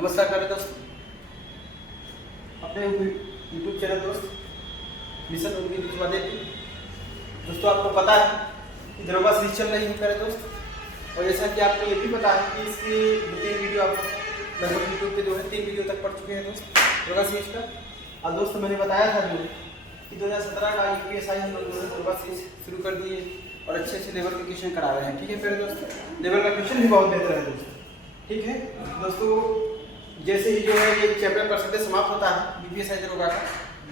नमस्कार प्यारे दोस्त, अपने यूट्यूब चैनल दोस्त मिशन उम्मीद दोस्तों आपको पता है कि दरोगा सीरीज चल रही है प्यारे दोस्त। और जैसा कि आपको ये भी पता है कि इसकी 2-3 वीडियो आप लगभग यूट्यूब पे जो है 3 वीडियो तक पढ़ चुके हैं दोस्त दरोगा सीरीज का। और दोस्त मैंने बताया था जो कि 2017 का UPSI हम लोग दरोगा सीरीज शुरू कर दिए और अच्छे लेवल के क्वेश्चन करा रहे हैं। ठीक है प्यारे दोस्त, लेवल का क्वेश्चन भी बहुत बेहतर है दोस्त। ठीक है दोस्तों, जैसे ही जो है ये चैप्टर परसेंटेज समाप्त होता है UPSI दरोगा का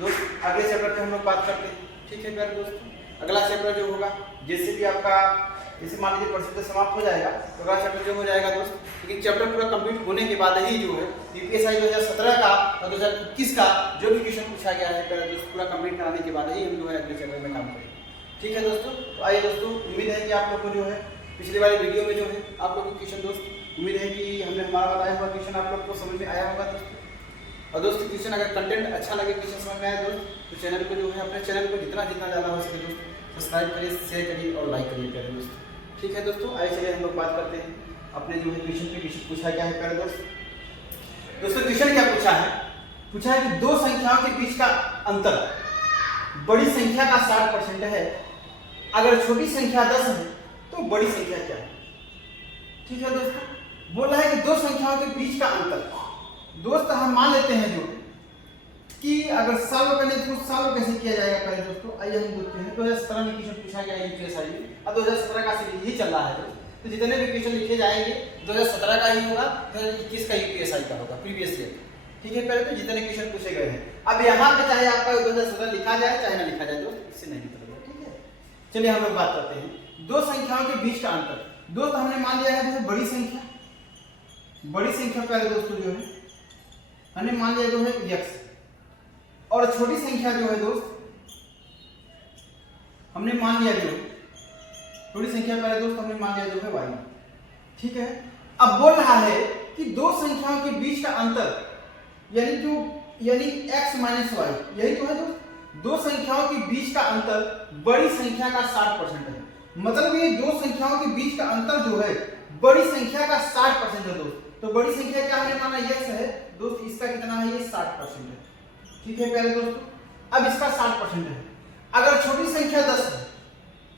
दोस्त, अगले चैप्टर पे हम लोग बात करते हैं। ठीक है प्यारे दोस्तों, अगला चैप्टर जो होगा जैसे भी आपका जैसे मान लीजिए परसेंटेज समाप्त हो जाएगा तो अगला चैप्टर जो हो जाएगा दोस्त, लेकिन चैप्टर पूरा कंप्लीट होने के बाद ही जो है UPSI 2017 का और 2021 का जो भी क्वेश्चन पूछा गया है प्यारे दोस्त पूरा कंप्लीट कराने के बाद ही हम जो है अगले चैप्टर में काम करेंगे। ठीक है दोस्तों, तो आइए दोस्तों, उम्मीद है कि आप लोग को जो है पिछली वाली वीडियो में जो है आप लोग को क्वेश्चन दोस्त उम्मीद है कि हमने हमारा बताया हुआ क्वेश्चन आप लोग को समझ में आया होगा दोस्तों। और दोस्तों क्वेश्चन अगर कंटेंट अच्छा लगे, क्वेश्चन समझ में आए दोस्त, तो चैनल को जो है अपने चैनल को जितना ज़्यादा हो सके दोस्त सब्सक्राइब करिए, शेयर करिए और लाइक करिए प्यारे दोस्त। ठीक है दोस्तों, आइए चलिए हम लोग बात करते हैं अपने जो है क्वेश्चन पे। क्वेश्चन पूछा क्या है प्यारे दोस्त? दोस्तों क्वेश्चन क्या पूछा है? पूछा है कि दो संख्याओं के बीच का अंतर बड़ी संख्या का 60% है, अगर छोटी संख्या 10 है तो बड़ी संख्या क्या है? ठीक है दोस्तों, बोला है कि दो संख्याओं के बीच का अंतर दोस्त हम मान लेते हैं जो कि अगर सॉल्व करने तो सॉल्व कैसे किया जाएगा पहले दोस्तों आइए हम देखते हैं। 2017 में क्वेश्चन पूछा गया UPSI में, अब 2017 का सीरीज ही चल रहा है तो जितने भी क्वेश्चन लिखे जाएंगे 2017 का ही होगा, 2021 का UPSI का होगा प्रीवियस ईयर। ठीक है, पहले तो जितने क्वेश्चन पूछे गए हैं अब यहाँ पे चाहे आपका 2017 लिखा जाए चाहे ना लिखा जाए दोस्त, इससे नहीं मतलब है। ठीक है, चलिए हम लोग बात करते हैं दो संख्याओं के बीच का अंतर। दोस्त हमने मान लिया है जो है बड़ी संख्या पहले दोस्तों जो है हमने मान लिया जो है x, और छोटी संख्या जो है दोस्त हमने मान लिया जो है छोटी संख्या पहले दोस्त हमने मान लिया जो है y। ठीक है, अब बोल रहा है कि दो संख्याओं के बीच का अंतर यानी x माइनस y, यही तो है दोस्त। दो संख्याओं के बीच का अंतर बड़ी संख्या का 60% है, मतलब ये दो संख्याओं के बीच का अंतर जो है बड़ी संख्या का 60% है दोस्त। तो बड़ी संख्या क्या हमने माना x है दोस्त, इसका कितना है ये 60% है। ठीक है प्यारे दोस्तों, अब इसका 60% है, अगर छोटी संख्या 10 है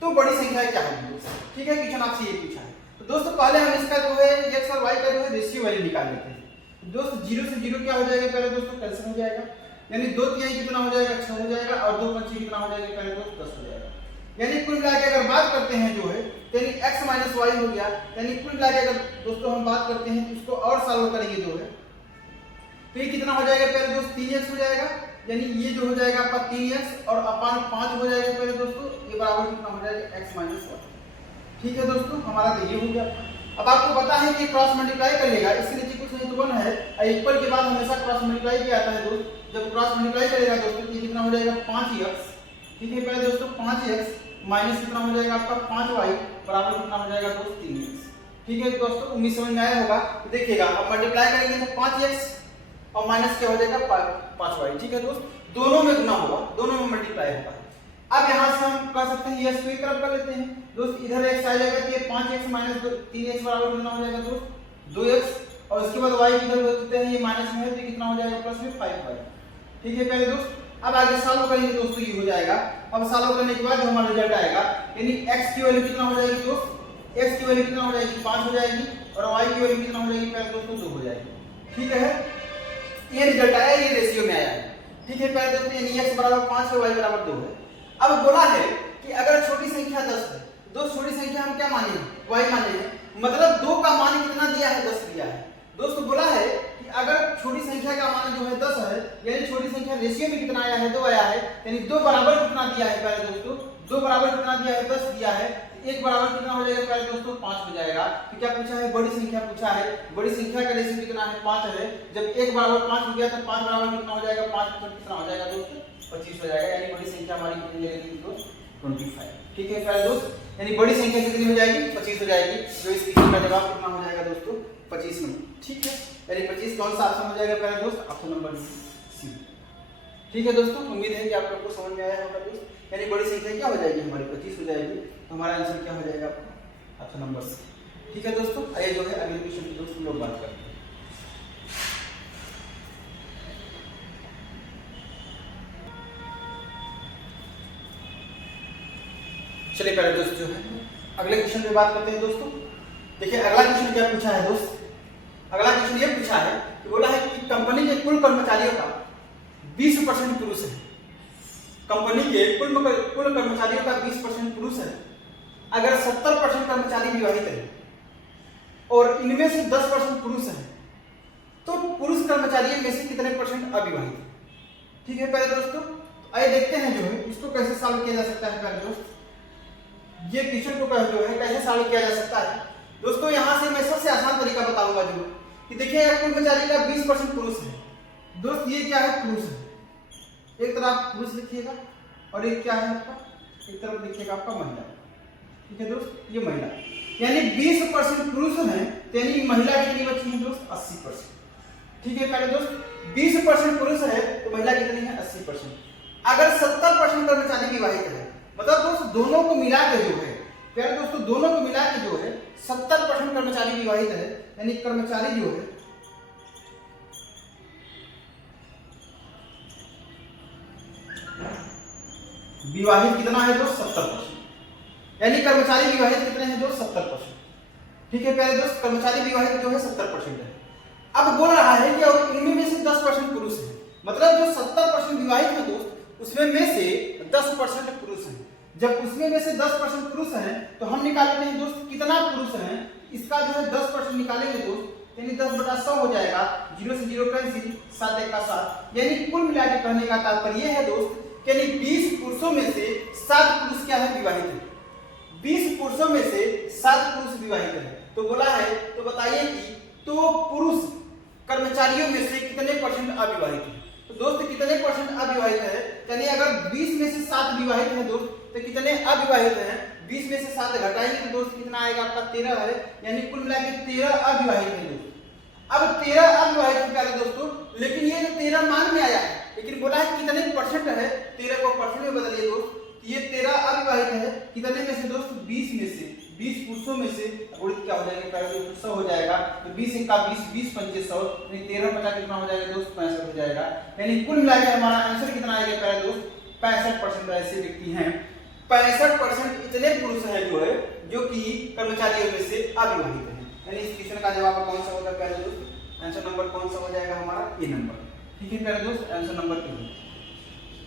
तो बड़ी संख्या क्या है दोस्त? ठीक है, क्वेश्चन आपसे ये पूछा है तो दोस्तों पहले हम इसका जो है x और y का जो है रेशियो वैल्यू निकाल लेते हैं दोस्त। 0 से 0 क्या हो जाएगा पहले दोस्तों? कैंसिल हो जाएगा, यानी 2 तिहाई कितना हो जाएगा? 6 हो जाएगा, और 2 पंचे कितना हो जाएगा पहले दोस्त? 10 हो जाएगा। यानी कुल मिला के अगर बात करते हैं जो है यानी x माइनस y हो गया, यानी कुल मिला के अगर दोस्तों हम बात करते हैं तो इसको और सॉल्व करेंगे जो है तो ये कितना हो जाएगा पहले दोस्त? 3x हो जाएगा, यानी ये जो हो जाएगा आपका 3x और अपान 5 हो जाएगा पहले दोस्तों, ये बराबर कितना हो जाएगा? x minus y। ठीक है दोस्तों, हमारा तो ये हो गया। अब आपको पता है कि क्रॉस मल्टीप्लाई करिएगा, इसके नीचे कुछ नहीं तो 1 है, इक्वल के बाद हमेशा क्रॉस मल्टीप्लाई किया जाता है दोस्त। जब क्रॉस मल्टीप्लाई करेगा दोस्तों ये कितना हो जाएगा? 5x। ठीक है पहले दोस्तों 5x माइनस कितना हो जाएगा आपका? 5y बराबर कितना हो जाएगा दोस्त? 3x। ठीक है दोस्तों, उम्मीद समझ में आया होगा। तो देखिएगा अब मल्टीप्लाई करेंगे तो 5x और माइनस क्या हो जाएगा? 5y। ठीक है दोस्त, दोनों में गुना होगा, दोनों में मल्टीप्लाई होगा। अब यहाँ से हम कह सकते हैं ये स्क्वायर तरफ कर लेते हैं दोस्त, इधर x आ जाएगा तो ये 5x माइनस 3x बराबर कितना हो जाएगा दोस्त? 2x, और उसके बाद y इधर देते हैं, ये माइनस में है तो कितना हो जाएगा? प्लस में 5y। ठीक है पहले दोस्त, अब आगे सॉल्व करेंगे दोस्तों ये हो जाएगा। अब सॉल्व करने के बाद जो हमारा रिजल्ट आएगा यानी x की वैल्यू कितना हो जाएगी दोस्त? x की वैल्यू कितना हो जाएगी? 5 हो जाएगी, और y की वैल्यू कितना हो जाएगी पहले दोस्तों? 2 हो जाएगी। ठीक है, ये रिजल्ट आया, ये रेशियो में आया है। ठीक है पहले दोस्तों, यानी x बराबर 5 है, y बराबर 2 है। अब बोला है कि अगर छोटी संख्या 10 है, दो छोटी संख्या हम क्या माने हैं? y माने हैं, मतलब 2 का मान कितना दिया है? 10 दिया है दोस्तों। बोला है कि अगर छोटी संख्या का मान जो है 10 है, यानी छोटी संख्या रेशियो में कितना आया है? 2 आया है, यानी 2 बराबर कितना दिया है पहले दोस्तों? 2 बराबर कितना दिया है? 10 दिया है, 1 बराबर कितना हो जाएगा पहले दोस्तों? 5 हो जाएगा। तो क्या पूछा है? बड़ी संख्या पूछा है, बड़ी संख्या का रेशियो कितना है? 5 है। जब 1 बराबर 5 हो गया तो 5 बराबर कितना हो जाएगा? 5 कितना हो जाएगा दोस्तों? 25 हो जाएगा, यानी बड़ी संख्या हमारी कितनी लगेगी दोस्त? 25। ठीक है पहले दोस्त, यानी बड़ी संख्या कितनी हो जाएगी? 25 हो जाएगी, जो इस क्वेश्चन का जवाब कितना हो जाएगा दोस्तों? 25 में। ठीक है, यानी 25 कौन सा ऑप्शन हो जाएगा पहले दोस्त? Option number C. ठीक है दोस्तों, उम्मीद है कि आप लोग को समझ में आया होगा दोस्त। यानी बड़ी संख्या क्या हो जाएगी हमारी? 25 हो जाएगी, तो हमारा आंसर क्या हो जाएगा? Option number C. ठीक है दोस्तों, आइए जो है अगले क्वेश्चन की दोस्त हम लोग बात करते हैं। चलिए पहले दोस्त जो है अगले क्वेश्चन पे बात करते हैं दोस्तों। देखिए अगला क्वेश्चन क्या पूछा है दोस्त, अगला क्वेश्चन ये पूछा है कि बोला है कि कंपनी के कुल कर्मचारियों का 20% पुरुष है। कंपनी के कुल कर्मचारियों का 20% पुरुष है। अगर 70% कर्मचारी विवाहित है और इनमें से 10% पुरुष है तो पुरुष कर्मचारियों में से कितने परसेंट अविवाहित है। ठीक है पहले दोस्तों आइए देखते हैं जो है इसको कैसे सॉल्व किया जा सकता है। पहले दोस्त ये क्वेश्चन को जो है कैसे सॉल्व किया जा सकता है दोस्तों, यहां से मैं सबसे आसान तरीका बताऊंगा जो कि देखिए कुल कर्मचारी का 20% पुरुष है। दोस्त ये क्या है, पुरुष है, एक तरफ पुरुष लिखिएगा और एक क्या है आपका, एक तरफ लिखिएगा आपका महिला। ठीक है दोस्त ये महिला, यानी 20% पुरुष है, यानी महिला कितनी बची है दोस्त 80%। ठीक है पहले दोस्त 20% पुरुष है तो महिला कितनी है 80%। अगर 70% कर्मचारी विवाहित है, मतलब दोस्त दोनों को मिला के जो है प्यारे दोस्तों दोनों को मिला के जो है 70% कर्मचारी विवाहित है, यानी कर्मचारी जो है विवाहित कितना है दोस्त 70%, यानी कर्मचारी विवाहित कितने हैं दोस्त 70%। ठीक है प्यारे दोस्त कर्मचारी विवाहित जो है 70% है। अब बोल रहा है कि और इनमें से 10% पुरुष है, मतलब जो 70% विवाहित है दोस्त उसमें में से 10% पुरुष है। जब उसमें में से 10% पुरुष है तो हम निकालते हैं दोस्त कितना पुरुष है, इसका जो है 10% निकालेंगे दोस्त, यानी 10/100 हो जाएगा, 0 से 0 कैंसिल, 7 1 का 7, यानी कुल मिला के कहने का तात्पर्य है दोस्त यानी 20 पुरुषों में से 7 पुरुष क्या है विवाहित है, 20 पुरुषों में से 7 पुरुष विवाहित है। तो बोला है तो बताइए कि तो पुरुष कर्मचारियों में से कितने परसेंट अविवाहित है। तो दोस्त कितने परसेंट अविवाहित है, यानी अगर 20 में से 7 विवाहित है दोस्त तो कितने अविवाहित हैं, 20 में से 7 घटाएंगे तो दोस्त कितना आएगा आपका 13 है, यानी कुल मिला के 13 अविवाहित है दोस्त। अब 13 अविवाहित है प्यारे दोस्तों, लेकिन ये जो 13 मान में आया है लेकिन बोला है कितने परसेंट है, 13 को परसेंट में बदलिए दोस्त, ये 13 अविवाहित है कितने में से दोस्त 20 में से, 20 पुरुषों में से गुणित क्या हो जाएगा प्यारे दोस्त 100 हो जाएगा, तो 20 का 20 20 पंचे 100, यानी 13 50 कितना हो जाएगा दोस्त 65 हो जाएगा, यानी कुल मिला के हमारा आंसर कितना आएगा प्यारे दोस्त 65% ऐसे व्यक्ति हैं, 65% इतने पुरुष हैं जो है जो कि कर्मचारियों में से अविवाहित हैं। यानी इस क्वेश्चन का जवाब कौन सा होगा प्यारे दोस्त, आंसर नंबर कौन सा हो जाएगा हमारा ए नंबर। ठीक है प्यारे दोस्त आंसर नंबर 2।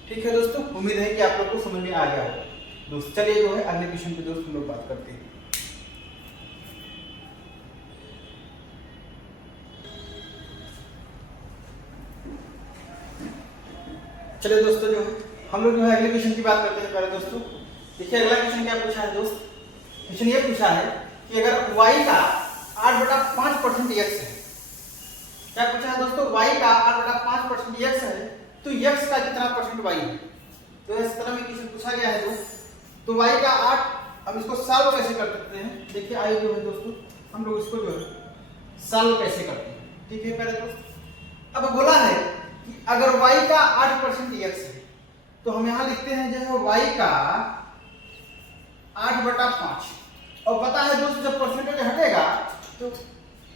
ठीक है दोस्तों उम्मीद है कि आप लोग को समझ में आ गया होगा दोस्त। चलिए जो है अगले क्वेश्चन पे दोस्त हम लोग बात करते हैं। चलिए दोस्तों जो हम लोग जो है अगले क्वेश्चन की बात करते हैं प्यारे दोस्तों। देखिए अगला क्वेश्चन क्या पूछा है दोस्त, क्वेश्चन ये पूछा है कि अगर y का 8/5% x है, क्या पूछा है दोस्तों y का 8/5% x है तो x का कितना परसेंट y है। तो इस तरह में क्वेश्चन पूछा गया है दोस्त, तो y का 8, अब इसको सॉल्व कैसे कर सकते हैं, देखिए आइए जो है दोस्तों हम लोग इसको जो है सॉल्व कैसे करते हैं। ठीक है प्यारे दोस्त, अब बोला है कि अगर y का 8% x है तो हम यहां लिखते हैं जो है y का 8/5, और पता है दोस्त जब परसेंटेज हटेगा तो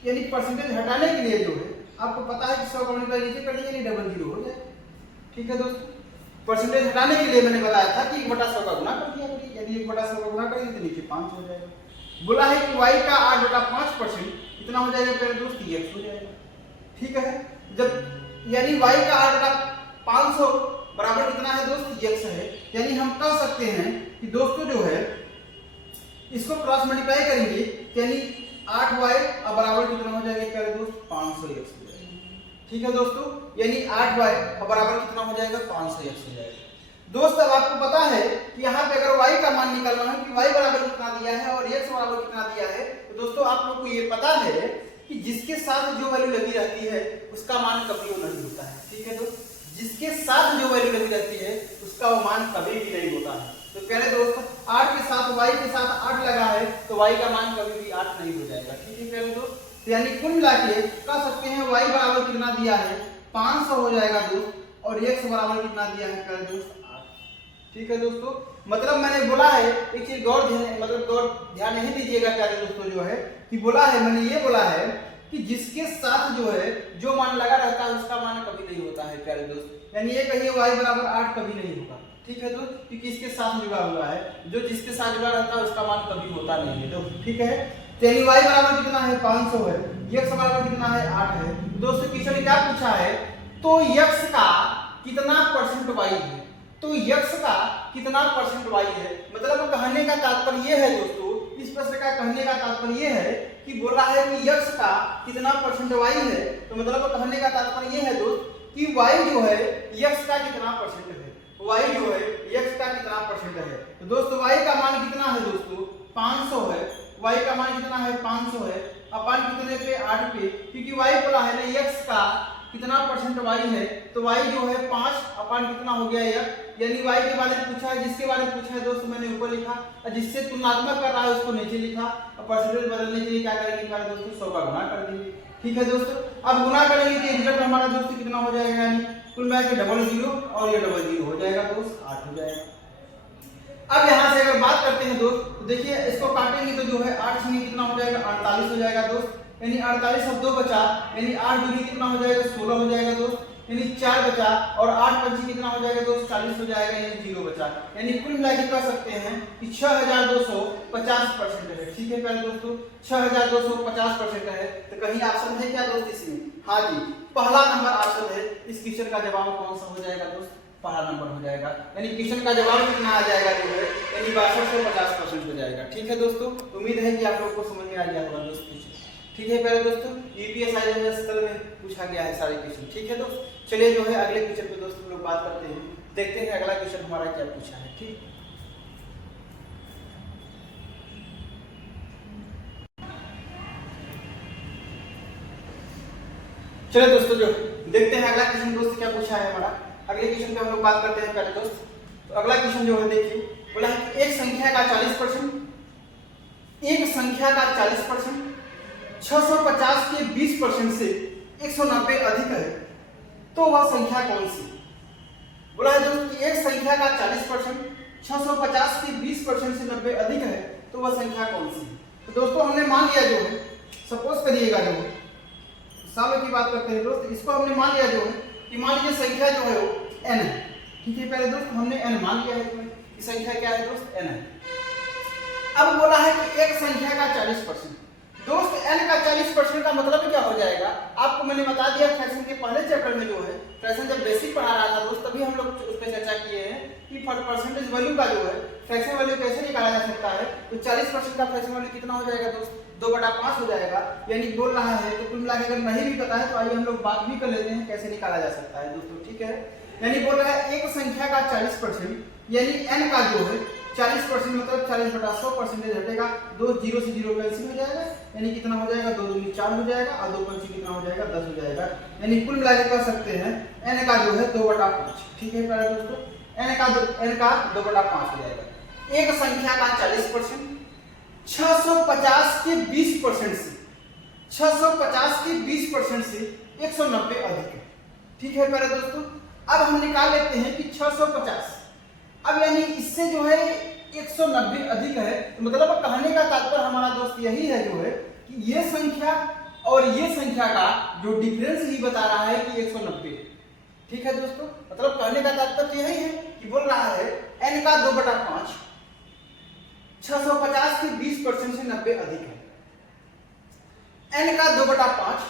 यानी परसेंटेज हटाने के लिए जो है आपको पता है कि 100 का मल्टीप्लाई नीचे कर दीजिए डबल 0 हो जाए। ठीक है दोस्त, परसेंटेज हटाने के लिए मैंने बताया था कि 1/100 का गुना कर दिया करिए, यदि 1/100 का गुना करेंगे तो नीचे 5 हो जाएगा। बोला है कि y का 8/5% कितना हो जाएगा प्यारे दोस्त x हो जाएगा। ठीक है, जब यानी y का 8/500 बराबर कितना है दोस्त x है, यानी हम कह सकते हैं कि दोस्तों जो है इसको क्रॉस मल्टीप्लाई करेंगे यानी 8y बराबर कितना हो जाएगा प्यारे दोस्त 500x हो जाएगा। ठीक है दोस्तों, यानी 8y बराबर कितना हो जाएगा 500x हो जाएगा। दोस्त अब आपको पता है कि यहाँ पे अगर y का मान निकालना है कि y बराबर कितना दिया है और x बराबर कितना दिया है, तो दोस्तों आप लोग को ये पता है कि जिसके साथ जो वैल्यू लगी रहती है उसका मान कभी वो नहीं होता है। ठीक है दोस्त, जिसके साथ जो वैल्यू लगी रहती है उसका वो मान कभी भी नहीं होता है। तो प्यारे दोस्त 8 के साथ y के साथ 8 लगा है तो y का मान कभी भी 8 नहीं हो जाएगा। ठीक है प्यारे दोस्त, तो यानी कुल मिला के कह सकते हैं y बराबर कितना दिया है 500 हो जाएगा दोस्त, और x बराबर कितना दिया है प्यारे दोस्त 8। ठीक है दोस्तों, मतलब मैंने बोला है एक चीज गौर ध्यान नहीं दीजिएगा प्यारे दोस्तों जो है कि बोला है मैंने ये बोला है कि जिसके साथ जो है जो मान लगा रहता है उसका मान कभी नहीं होता है प्यारे दोस्त, यानी ये कहिए y बराबर 8 कभी नहीं होगा। ठीक है दोस्त, क्योंकि इसके साथ जुड़ा हुआ है, जो जिसके साथ जुड़ा रहता है उसका मान कभी होता नहीं है दोस्त, ठीक है। तो यानी y बराबर कितना है 500 है, x बराबर कितना है 8 है। दोस्तों क्वेश्चन ने क्या पूछा है, तो x का कितना परसेंट y है, तो x का कितना परसेंट y है, मतलब कहने का तात्पर्य ये है दोस्तों, इस प्रश्न का कहने का तात्पर्य ये है कि बोल रहा है कि x का कितना परसेंट y है, तो मतलब कहने का तात्पर्य ये है दोस्त कि y जो है x का कितना परसेंट है, y जो है x का कितना परसेंट है। तो दोस्तों y का मान कितना है दोस्तों 500 है, y का मान कितना है 500 है, अपन कितने पे 8 पे, क्योंकि y बोला है ना x का कितना परसेंट y है, तो y जो है 5 अपन कितना हो गया x, यानी y के बारे में पूछा है, जिसके बारे में पूछा है दोस्तों मैंने ऊपर लिखा, और जिससे तुलनात्मक कर रहा है उसको नीचे लिखा, और परसेंटेज बदलने के लिए क्या करेंगे प्यारे दोस्तों 100 का गुना कर देंगे, ठीक है दोस्तों। अब गुना करेंगे तो रिजल्ट हमारा दोस्तों कितना हो जाएगा, यानी कुल मिला के डबल 0 और ये डबल 0 हो जाएगा दोस्त 8 हो जाएगा। अब यहाँ से अगर बात करते हैं दोस्त, तो देखिए इसको काटेंगे तो जो है 8 से कितना हो जाएगा 48 हो जाएगा दोस्त, यानी 48 अब 2 बचा, यानी 8 दूनी कितना हो जाएगा 16 हो जाएगा दोस्त, यानी 4 बचा, और 8 पंची कितना हो जाएगा दोस्त 40 हो जाएगा, यानी 0 बचा, यानी कुल मिला के कह सकते हैं कि 6250% है, ठीक है प्यारे दोस्तों 6250% है। तो कहीं ऑप्शन है क्या दोस्त इसमें, हाँ जी पहला नंबर ऑप्शन है, इस क्वेश्चन का जवाब कौन सा हो जाएगा दोस्त, पहला नंबर हो जाएगा, यानी क्वेश्चन का जवाब कितना आ जाएगा जो है, यानी 6250% हो जाएगा, ठीक है दोस्तों। उम्मीद है कि आप लोगों को समझ में आ गया होगा दोस्तों, ठीक है प्यारे दोस्तों, यूपीएससी स्तर में पूछा गया है सारे क्वेश्चन, ठीक है दोस्त। चलिए जो है अगले क्वेश्चन पे दोस्तों लोग बात करते हैं, देखते हैं अगला क्वेश्चन हमारा क्या पूछा है, ठीक। चलिए दोस्तों जो देखते हैं अगला क्वेश्चन दोस्त क्या पूछा है हमारा, अगले क्वेश्चन पे हम लोग बात करते हैं प्यारे दोस्त। तो अगला क्वेश्चन जो है देखिए, बोला है कि एक संख्या का 40%, एक संख्या का 40% 650 के 20% से 190 अधिक है, तो वह संख्या कौन सी। बोला है दोस्तों कि एक संख्या का 40% 650 के 20% से 90 अधिक है, तो वह संख्या कौन सी। तो दोस्तों हमने मान लिया जो है, सपोज करिएगा जो है सालों की बात करते हैं दोस्त, इसको हमने मान लिया जो है कि मान लीजिए संख्या जो है वो n है, ठीक है पहले दोस्त हमने n मान लिया है कि संख्या क्या है दोस्त n है। अब बोला है कि एक संख्या का 40%, दोस्त n का 40% का मतलब क्या हो जाएगा, आपको मैंने बता दिया फ्रैक्शन के पहले चैप्टर में जो है, फ्रैक्शन जब बेसिक पढ़ा रहा था दोस्त तभी हम लोग उस पर चर्चा किए हैं कि परसेंटेज वैल्यू का जो है फ्रैक्शन वैल्यू कैसे निकाला जा सकता है। तो 40% का फ्रैक्शन वैल्यू कितना हो जाएगा दोस्त 2/5 हो जाएगा, यानी बोल रहा है तो कुल मिला के अगर नहीं भी पता है तो आइए हम लोग बात भी कर लेते हैं कैसे निकाला जा सकता है दोस्तों, ठीक है। यानी बोल रहा है एक संख्या का 40%, यानी n का जो है 40% मतलब 40/100% हटेगा, 2 0 से 0 कैंसिल हो जाएगा, यानी कितना हो जाएगा 2 दूनी 4 हो जाएगा, और 2 पंची कितना हो जाएगा 10 हो जाएगा, यानी कुल मिला के कह सकते हैं n का जो है 2/5, ठीक है प्यारे दोस्तों n का 2/5 हो जाएगा। एक संख्या का 40% 650 के 20% से 650 के 20% से 190 अधिक है, ठीक है प्यारे दोस्तों। अब हम निकाल लेते हैं कि 650, अब यानी इससे जो है 190 अधिक है, तो मतलब कहने का तात्पर्य हमारा दोस्त यही है जो है कि ये संख्या और ये संख्या का जो डिफरेंस ही बता रहा है कि 190, ठीक है दोस्तों। मतलब कहने का तात्पर्य यही है कि बोल रहा है n का 2/5 650 के 20% से 90 अधिक है, n का 2/5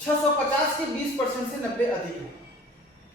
650 के 20% से 90 अधिक है,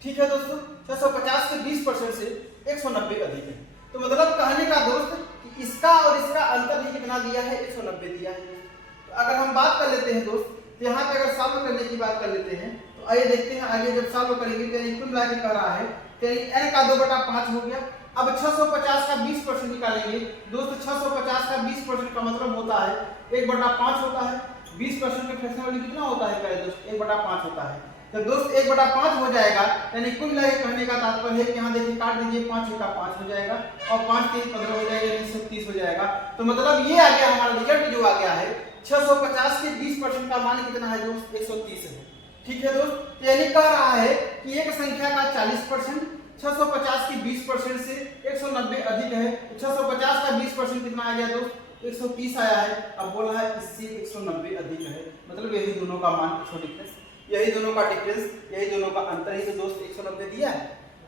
ठीक है दोस्तों। 650 के 20% से 190 अधिक है, तो मतलब कहने का दोस्त कि इसका और इसका अंतर ही कितना दिया है 190 दिया है। तो अगर हम बात कर लेते हैं दोस्त, तो यहाँ पे अगर सॉल्व करने की बात कर लेते हैं तो आइए देखते हैं आगे जब सॉल्व करेंगे तो कुल मिला के कह रहा है कि n का 2/5 हो गया। अब 650 का 20% निकालेंगे दोस्त, 650 का 20% का मतलब होता है 1/5 होता है, 20% के फ्रैक्शन वैल्यू कितना होता है प्यारे दोस्त 1/5 होता है, तो दोस्त 1/5 हो जाएगा, यानी कुल मिला के कहने का तात्पर्य है कि यहाँ देखिए काट दीजिए 5 का 5 हो जाएगा और 5 के 15 हो जाएगा, यानी 130 हो जाएगा। तो मतलब ये आ गया हमारा रिजल्ट जो आ गया है 650 के 20% का मान कितना है दोस्त 130 है, ठीक है दोस्त। यानी कह रहा है कि एक संख्या का 40% 650 की 20% से 190 अधिक है, तो 650 का 20% कितना आ गया दोस्त 130 आया है। अब बोला है इससे 190 अधिक है, मतलब यही दोनों का मान डिफरेंस, यही दोनों का डिफरेंस, यही दोनों का अंतर ही तो दोस्त 190 दिया है,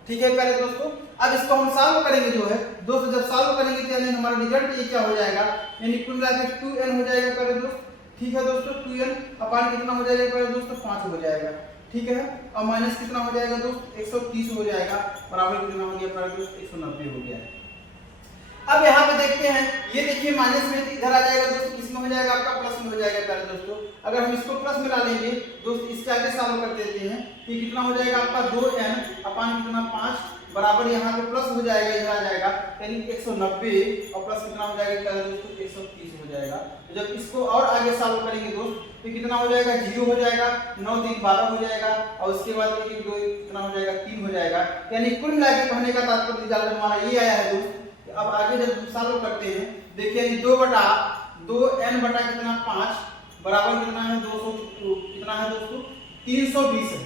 ठीक है प्यारे दोस्तों। अब इसको हम सॉल्व करेंगे जो है दोस्तों, जब सॉल्व करेंगे तो यानी हमारा रिजल्ट ये क्या हो जाएगा, यानी कुल मिलाकर 2n हो जाएगा प्यारे दोस्त। ठीक है दोस्तों, 2n अपान कितना हो जाएगा प्यारे दोस्तों, 5 हो जाएगा। ठीक है, और माइनस कितना हो जाएगा दोस्त, 130 हो जाएगा, बराबर कितना हो गया प्यारे दोस्त, 190 हो गया। अब यहाँ पे देखते हैं, ये देखिए माइनस में इधर आ जाएगा दोस्तों, किसमें हो जाएगा आपका, प्लस में हो जाएगा प्यारे दोस्तों। अगर हम इसको प्लस में ला लेंगे दोस्त, इसके आगे सॉल्व कर देते हैं, ये कितना हो जाएगा आपका 2n अपान कितना 5 बराबर यहाँ पे प्लस हो जाएगा, इधर आ जाएगा यानी 190 और प्लस कितना हो जाएगा प्यारे दोस्तों, 130 हो जाएगा। तो जब इसको और आगे सॉल्व करेंगे दोस्त तो कितना हो जाएगा, 0 हो जाएगा, 9 3 12 हो जाएगा, और उसके बाद 1 1 2 कितना हो जाएगा, 3 हो जाएगा। यानी कुल मिलाकर कहने का तात्पर्य रिजल्ट हमारा ये आया है दोस्त। अब आगे जब सॉल्व करते हैं देखिए, 2n बटा कितना 5 बराबर कितना है 200, कितना है दोस्तों 320 है,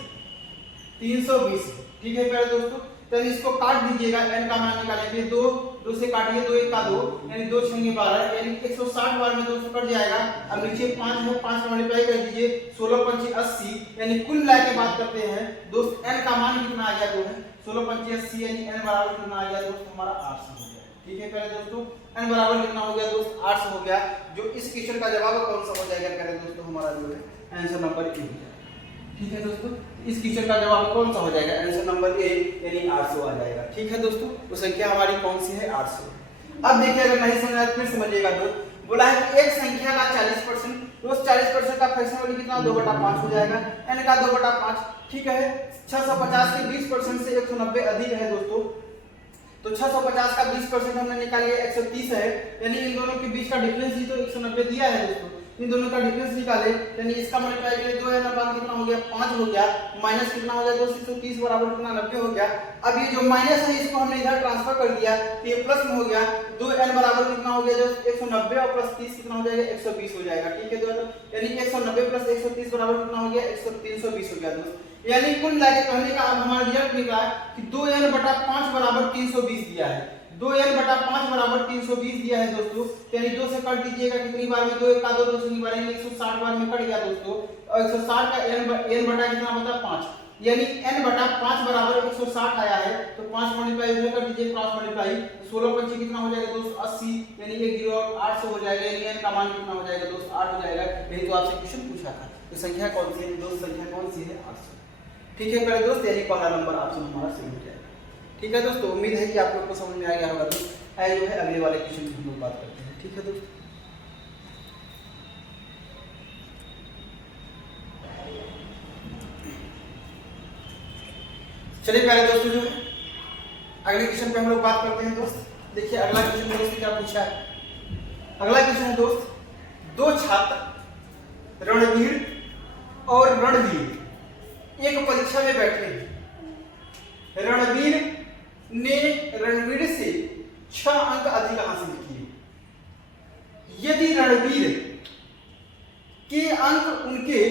320 है। ठीक है प्यारे दोस्तों, तो इसको काट दीजिएगा, n का मान निकालेंगे, 2 से काटिए, 2 1 का 2 यानी 2 6 12 यानी 160 बार में 200 कट जाएगा। अब नीचे 5 है, 5 का मल्टीप्लाई कर दीजिए, 16 5 80 यानी कुल मिला के बात करते हैं दोस्त, n का मान कितना आ गया तो है 16 5 80 यानी n बराबर कितना आ गया दोस्त हमारा 800 हो गया। ठीक है प्यारे दोस्तों, n बराबर कितना हो गया दोस्त 800 हो गया। जो इस क्वेश्चन का जवाब कौन सा हो जाएगा प्यारे दोस्तों, हमारा जो है आंसर नंबर ए हो जाएगा। ठीक है दोस्तों, इस क्वेश्चन का जवाब कौन सा हो जाएगा, आंसर नंबर ए यानी 800 आ जाएगा। ठीक है दोस्तों, वो संख्या हमारी कौन सी है 800। अब देखिए, अगर नहीं समझ आए फिर समझिएगा दोस्त। बोला है कि एक संख्या का 40% दोस्त, 40% का फ्रैक्शन वैल्यू कितना 2/5 हो जाएगा, n का 2/5। ठीक है, 650 के 20% से 190 अधिक है दोस्तों, तो 650 का 20% हमने निकाल लिया 130 है, यानी इन दोनों के बीच का डिफरेंस ही तो 190 दिया है दोस्तों। इन दोनों का डिफरेंस निकाले यानी इसका मल्टीप्लाई करें 2 n अपान कितना हो गया 5 हो गया, माइनस कितना हो गया दोस्तों 130 बराबर कितना 90 हो गया। अब ये जो माइनस है इसको हमने इधर ट्रांसफर कर दिया तो ये प्लस में हो गया, 2n बराबर कितना हो गया दोस्त 190 और प्लस 30 कितना हो जाएगा 120 हो जाएगा। ठीक है दोस्तों, यानी 190 प्लस 130 बराबर कितना हो गया 320 हो गया दोस्त। यानी कुल मिला के कहने का अब हमारा रिजल्ट निकला कि 2n/5 बराबर 320 दिया है, 2n/5 बराबर 320 दिया है दोस्तों। यानी 2 से काट दीजिएगा कितनी बार में, 2 1 का 2 2 से बार यानी 160 बार में कट गया दोस्तों, और 160 का n बटा कितना होता है 5, यानी n/5 बराबर 160 आया है। तो 5 मल्टीप्लाई उधर कर दीजिए, क्रॉस मल्टीप्लाई 16 5 कितना हो जाएगा दोस्त 80 यानी 1 0 और 800 हो जाएगा, यानी n का मान कितना हो जाएगा दोस्त 8 हो जाएगा। यही तो आपसे क्वेश्चन पूछा था, तो संख्या कौन सी है दोस्त, संख्या कौन सी है 800। ठीक है प्यारे दोस्त, यानी पहला नंबर ऑप्शन हमारा सही हो जाएगा। ठीक है दोस्तों, उम्मीद है कि आप लोग को समझ में आ गया होगा दोस्त। आइए जो है अगले वाले क्वेश्चन की हम लोग बात करते हैं। ठीक है दोस्त, चलिए प्यारे दोस्तों जो है अगले क्वेश्चन पे हम लोग बात करते हैं दोस्त। देखिए अगला क्वेश्चन में दोस्त क्या पूछा है, अगला क्वेश्चन है दोस्त, दो छात्र रणवीर और रणवीर एक परीक्षा में बैठे हैं। रणवीर ने रणवीर से 6 अंक अधिक हासिल किए। यदि रणवीर के अंक उनके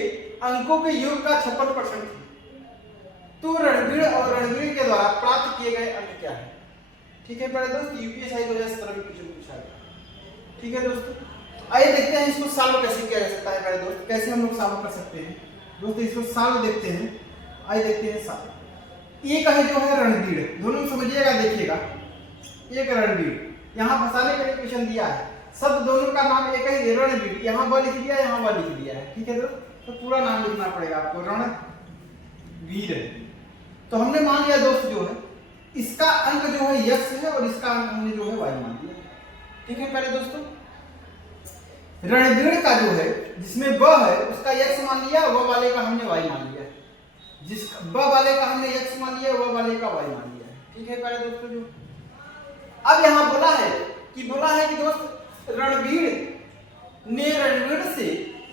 अंकों के योग का 56% थे, तो रणवीर और रणवीर के द्वारा प्राप्त किए गए अंक क्या है। ठीक है प्यारे दोस्त, यूपीएससी 2017 में क्वेश्चन पूछा है। ठीक है दोस्तों, आइए देखते हैं इसको सॉल्व कैसे किया जा सकता है प्यारे दोस्त, कैसे हम लोग सॉल्व कर सकते हैं दोस्तों। इसको सॉल्व देखते हैं, आइए देखते हैं सॉल्व। एक है जो है रणवीर, दोनों समझिएगा देखिएगा, एक रणवीर यहाँ फंसाने के लिए क्वेश्चन दिया है, सब दोनों का नाम एक है रणवीर, यहाँ ब लिख दिया यहाँ ब लिख दिया है। ठीक है दोस्त, तो पूरा नाम लिखना पड़ेगा आपको रणवीर। तो हमने मान लिया दोस्त जो है इसका अंक जो है यक्स है और इसका अंक हमने जो है वाई मान लिया। ठीक है प्यारे दोस्तों, रणवीर का जो है जिसमें ब है उसका यक्स मान लिया, व वाले का हमने वाई मान लिया, जिस ब वाले का हमने यक्स मान लिया, व वाले का वाई मान लिया। ठीक है प्यारे दोस्तों, जो अब यहाँ बोला है कि दोस्त रणवीर ने रणवीर से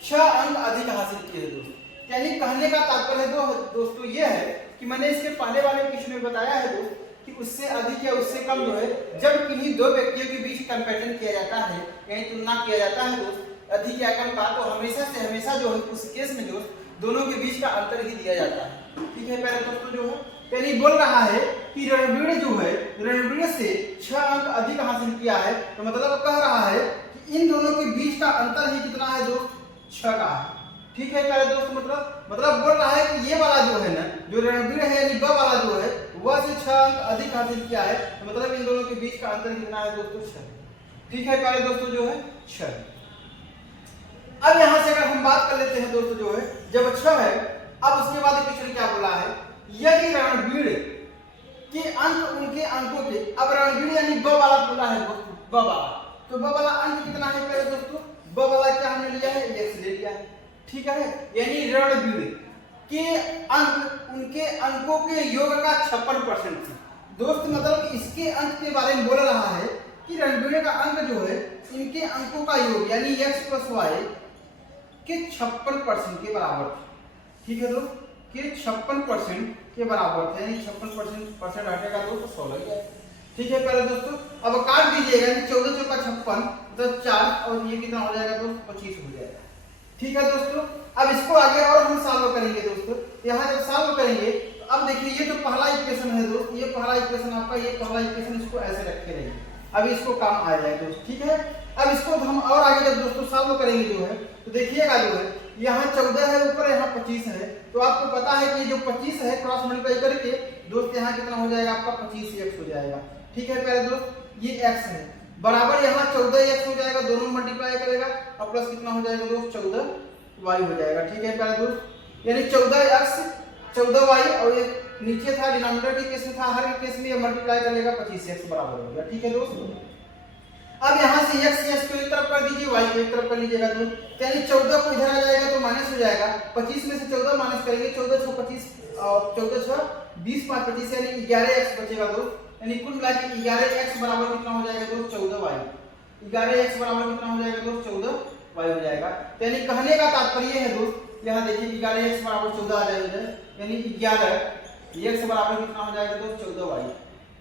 6 अंक अधिक हासिल किए दोस्त। यानी कहने का तात्पर्य दोस्तों ये है कि मैंने इसके पहले वाले क्वेश्चन में बताया है दोस्त कि उससे अधिक या उससे कम जो है जब किन्हीं दो व्यक्तियों के बीच कंपैरिजन किया जाता है यानी तुलना किया जाता है दोस्त अधिक या कम का, तो हमेशा से हमेशा जो है उस केस में दोस्त दोनों के बीच का अंतर ही दिया जाता है। ठीक है प्यारे दोस्तों, जो है यानी बोल रहा है कि रणवीर जो है रणवीर से 6 अंक अधिक हासिल किया है, तो मतलब कह रहा है कि इन दोनों के बीच का अंतर ही कितना है दोस्त 6 का है। ठीक है प्यारे दोस्त, मतलब बोल रहा है कि ये वाला जो है ना जो रणवीर है यानी ब वाला जो है व से 6 अंक अधिक हासिल किया है, तो मतलब इन दोनों के बीच का अंतर कितना है दोस्तों 6। ठीक है प्यारे दोस्तों जो है 6। अब यहां से अगर हम बात कर लेते हैं दोस्तों जो है जब 6 है, अब उसके बाद क्वेश्चन क्या बोला है, यदि रणवीर के अंक उनके अंकों के, अब रणवीर यानी ब वाला बोला है दोस्तों, ब वाला, तो ब वाला अंक कितना है प्यारे दोस्तों, ब वाला क्या हमने लिया है x ले लिया है। ठीक है, यानी रणवीर के अंक उनके अंकों के योग का 56% थी दोस्त, मतलब इसके अंक के बारे में बोल रहा है कि रणवीर का अंक जो है इनके अंकों का योग यानी x + y के 56% के बराबर थे। ठीक है दोस्त, के 56% के बराबर थे, यानी 56% हटेगा दोस्तों 16 ही है। ठीक है पहले दोस्तों, अब काट दीजिएगा, यानी 14 × 56 मतलब 4 और ये कितना हो जाएगा दोस्तों 25 हो जाएगा। ठीक है दोस्तों, अब इसको आगे और हम सॉल्व करेंगे दोस्तों। यहाँ जब सॉल्व करेंगे तो अब देखिए ये तो पहला इक्वेशन है दोस्त, ये पहला इक्वेशन आपका, ये पहला इक्वेशन, इसको ऐसे रखे रहिए, अब इसको काम आ जाए दोस्त। ठीक है, अब इसको हम और आगे जब दोस्तों सॉल्व करेंगे जो है तो देखिएगा जो है यहाँ 14 है ऊपर, यहाँ 25 है, तो आपको पता है कि जो 25 है क्रॉस मल्टीप्लाई करके दोस्त यहाँ कितना हो जाएगा आपका 25x हो जाएगा। ठीक है प्यारे दोस्त, ये x है बराबर यहाँ 14x हो जाएगा, दोनों मल्टीप्लाई करेगा और प्लस कितना हो जाएगा दोस्त 14y हो जाएगा। ठीक है प्यारे दोस्त, यानी 14x 14y और ये नीचे था डिनोमिनेटर के केस में था, हर केस में ये मल्टीप्लाई करेगा 25x बराबर हो गया। ठीक है दोस्त, अब यहाँ से x को एक तरफ कर दीजिए, y को एक तरफ कर लीजिएगा दोस्त, यानी 14 को इधर आ जाएगा तो माइनस हो जाएगा, 25 में से 14 माइनस करेंगे, 14 × 25 14 × 20 5 25 यानी 11x बचेगा दोस्त, यानी कुल मिला के 11x बराबर कितना हो जाएगा दोस्त 14y, 11x बराबर कितना हो जाएगा दोस्त 14y हो जाएगा। यानी कहने का तात्पर्य है दोस्त, यहाँ देखिए 11x बराबर 14 आ जाएगा, यानी 11x बराबर कितना हो जाएगा दोस्त 14y।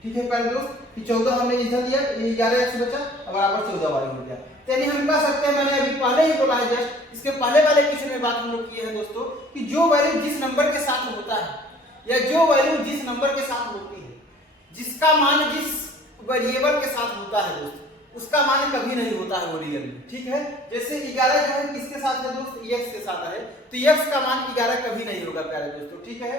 ठीक है प्यारे दोस्त, कि 14 हमने इधर लिया, ये 11x बचा बराबर 14y हो गया। यानी हम कह सकते हैं, मैंने अभी पहले ही बोला है जस्ट, इसके पहले वाले क्वेश्चन में बात हम लोग किए हैं दोस्तों कि जो वैल्यू जिस नंबर के साथ होता है या जो वैल्यू जिस नंबर के साथ होती है, जिसका मान जिस वेरिएबल के साथ होता है दोस्त, उसका मान कभी नहीं होता है वो रियल में। ठीक है, जैसे 11 जो है किसके साथ है दोस्त, x के साथ है, तो x का मान 11 कभी नहीं होगा प्यारे दोस्तों। ठीक है,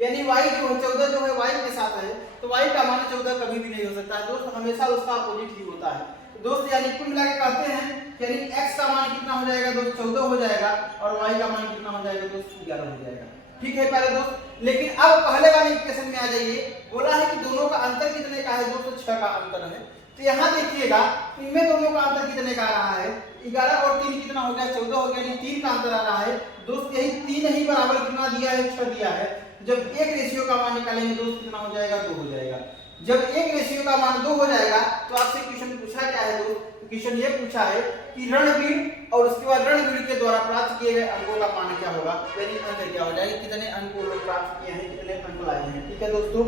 यानी y जो है 14 जो है y के साथ है, तो y का मान 14 कभी भी नहीं हो सकता है दोस्त, हमेशा उसका अपोजिट ही होता है। तो दोस्त यानी कुल मिला के कहते हैं यानी x का मान कितना हो जाएगा दोस्त 14 हो जाएगा और y का मान कितना हो जाएगा दोस्त 11 हो जाएगा। ठीक है प्यारे दोस्त, लेकिन अब पहले वाले इक्वेशन में आ जाइए, बोला है कि दोनों का अंतर कितने का है दोस्तों 6 का अंतर है, तो यहाँ देखिएगा इनमें दोनों का अंतर कितने का आ रहा है, 11 और 3 कितना हो गया 14 हो गया, यानी 3 का अंतर आ रहा है दोस्त, यही 3 ही बराबर कितना दिया है 6 दिया है। जब एक रेशियो का मान निकालेंगे दोस्त कितना हो जाएगा 2 हो जाएगा। जब एक रेशियो का मान 2 हो जाएगा तो आपसे क्वेश्चन पूछा क्या है दोस्त, क्वेश्चन ये पूछा है कि रणवीर और उसके बाद रणवीर के द्वारा प्राप्त किए गए अंकों का मान क्या होगा, यानी अंक क्या हो जाएगा, कितने अंक लोग प्राप्त किए हैं, कितने अंक लाए हैं। ठीक है दोस्तों,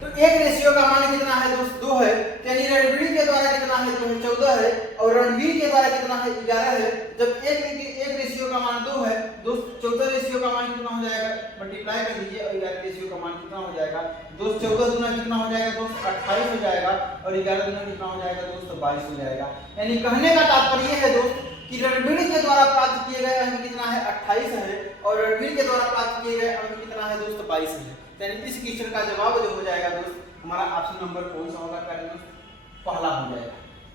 तो एक रेशियो का मान कितना है दोस्त 2 है, यानी रणवीर के द्वारा कितना है जो है 14 है और रणवीर के द्वारा कितना है 11 है। जब एक रेशियो का मान 2 है दोस्त, 14 रेशियो का मान कितना हो जाएगा, मल्टीप्लाई कर दीजिए और 11 रेशियो का मान कितना हो जाएगा दोस्त 14 दूना कितना हो जाएगा दोस्त 28 हो जाएगा और 11 दूना कितना हो जाएगा दोस्त 22 हो जाएगा। यानी कहने का तात्पर्य है दोस्त कि रणवीर के द्वारा प्राप्त किए गए अंक कितना है 28 है और रणवीर के द्वारा प्राप्त किए गए अंक कितना है दोस्त 22 है। यानी इस क्वेश्चन का जवाब जो हो जाएगा दोस्त हमारा ऑप्शन नंबर कौन सा होगा प्यारे दोस्त, पहला हो जाएगा।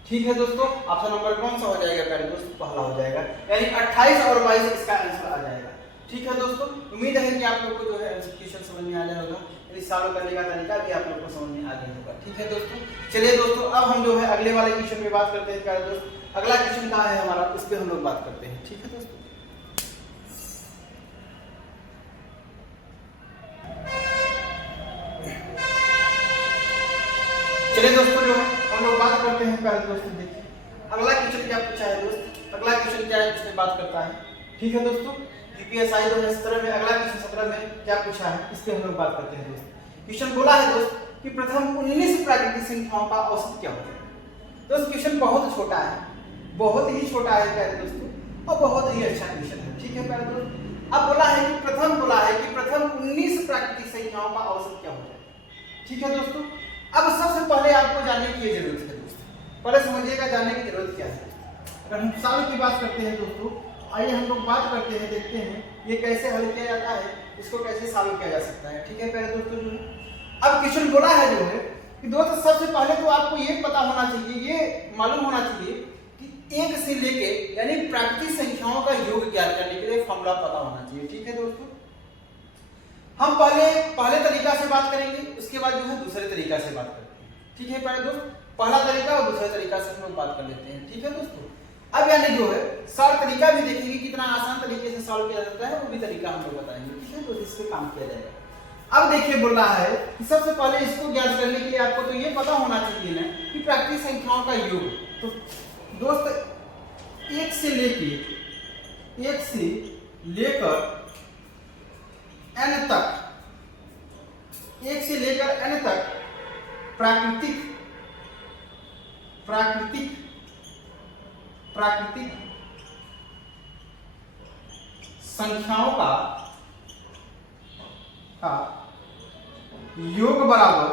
ठीक है दोस्तों, ऑप्शन नंबर कौन सा हो जाएगा प्यारे दोस्त, पहला हो जाएगा, यानी 28 और 22 इसका आंसर आ जाएगा। ठीक है दोस्तों, उम्मीद है कि आप लोग को जो है क्वेश्चन समझ में आ जाए होगा, यानी सॉल्व करने का तरीका भी आप लोग को समझ में आ गया होगा। ठीक है दोस्तों, चलिए दोस्तों अब हम जो है अगले वाले क्वेश्चन पे बात करते हैं प्यारे दोस्त। अगला क्वेश्चन कहाँ है हमारा, उस पर हम लोग बात करते हैं। ठीक है दोस्तों, चलिए दोस्तों जो है हम लोग बात करते हैं प्यारे दोस्तों। देखिए अगला क्वेश्चन क्या पूछा है दोस्त, अगला क्वेश्चन क्या है इसमें बात करता है। ठीक है दोस्तों, यूपीएसआई 2017 में अगला क्वेश्चन 17 में क्या पूछा है इस पे हम लोग बात करते हैं दोस्त। क्वेश्चन बोला है दोस्त कि प्रथम 19 प्राकृतिक संख्याओं का औसत क्या होता है। दोस्त क्वेश्चन बहुत छोटा है, बहुत ही छोटा है प्यारे दोस्तों और बहुत ही अच्छा क्वेश्चन है। ठीक है प्यारे दोस्त, अब बोला है कि प्रथम 19 प्राकृतिक संख्याओं का औसत क्या होता है। ठीक है दोस्तों, अब सबसे पहले आपको जानने की जरूरत है दोस्तों, पहले समझिएगा जानने की जरूरत क्या है। अगर हम सॉल्व की बात करते हैं दोस्तों, आइए हम लोग बात करते हैं, देखते हैं ये कैसे हल किया जाता है, इसको कैसे सॉल्व किया जा सकता है। ठीक है प्यारे दोस्तों, अब क्वेश्चन बोला है जो है कि दोस्तों सबसे पहले तो आपको ये पता होना चाहिए, ये मालूम होना चाहिए कि एक से लेके यानी प्राकृतिक संख्याओं का योग ज्ञात करने के लिए फॉर्मूला पता होना चाहिए। ठीक है दोस्तों, हम पहले तरीका से बात करेंगे, उसके बाद जो है दूसरे तरीका से बात करते हैं। ठीक है पहले दोस्त, पहला तरीका और दूसरे तरीका से हम लोग बात कर लेते हैं। ठीक है दोस्तों, अब यानी जो है सरल तरीका भी देखेंगे, कितना आसान तरीके से सॉल्व किया जाता है वो भी तरीका हम लोग बताएंगे। ठीक है, तो इस पे काम किया जाएगा। अब देखिए बोल रहा है कि सबसे पहले इसको ज्ञात करने के लिए आपको तो ये पता होना चाहिए ना कि प्राकृतिक संख्याओं का योग। तो दोस्त एक से लेकर n तक, एक से लेकर n तक प्राकृतिक संख्याओं का योग बराबर